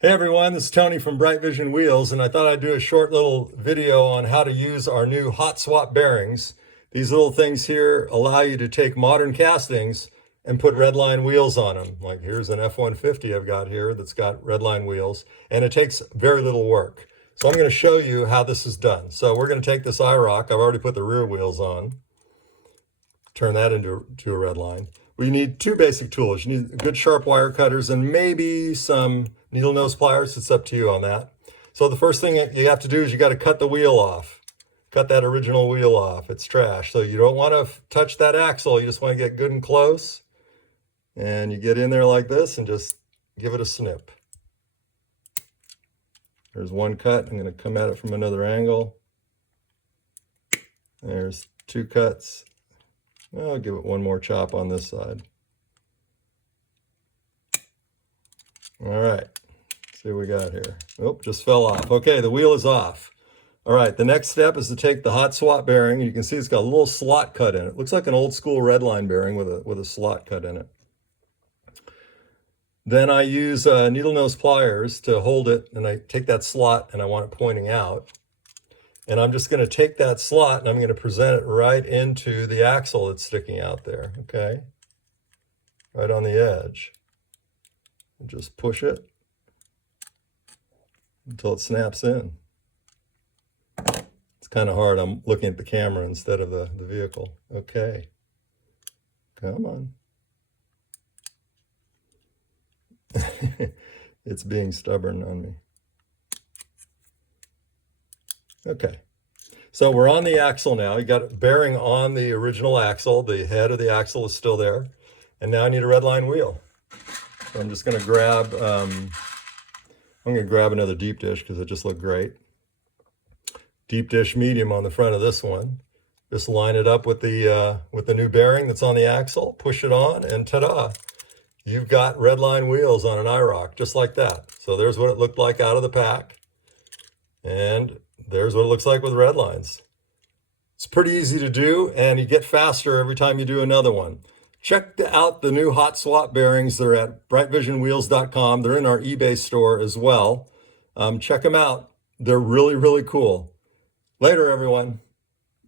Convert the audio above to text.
Hey everyone, this is Tony from Brightvision Wheels, and I thought I'd do a short little video on how to use our new hot swap bearings. These little things here allow you to take modern castings and put Redline wheels on them. Like here's an F-150 I've got here that's got Redline wheels, and it takes very little work. So I'm going to show you how this is done. So we're going to take this IROC. I've already put the rear wheels on. Turn that into a Redline. We need two basic tools. You need good sharp wire cutters and maybe some needle nose pliers. It's up to you on that. So the first thing you have to do is you got to cut the wheel off. Cut that original wheel off. It's trash. So you don't want to touch that axle. You just want to get good and close. And you get in there like this and just give it a snip. There's one cut. I'm going to come at it from another angle. There's two cuts. I'll give it one more chop on this side. All right, let's see what we got here. Oh, just fell off. Okay, the wheel is off. All right, the next step is to take the hot swap bearing. You can see it's got a little slot cut in it. Looks like an old school Redline bearing with a slot cut in it. Then I use needle nose pliers to hold it, and I take that slot and I want it pointing out. And I'm just going to take that slot and I'm going to present it right into the axle that's sticking out there, okay? Right on the edge. And just push it until it snaps in. It's kind of hard. I'm looking at the camera instead of the vehicle. Okay. Come on. It's being stubborn on me. Okay, so we're on the axle now. You got a bearing on the original axle. The head of the axle is still there. And now I need a Redline wheel. So I'm just going to grab, another deep dish because it just looked great. Deep dish medium on the front of this one. Just line it up with the new bearing that's on the axle. Push it on and ta-da! You've got Redline wheels on an IROC just like that. So there's what it looked like out of the pack. And there's what it looks like with Redlines. It's pretty easy to do, and you get faster every time you do another one. Check out the new hot swap bearings. They're at brightvisionwheels.com. They're in our eBay store as well. Check them out. They're really, really cool. Later, everyone.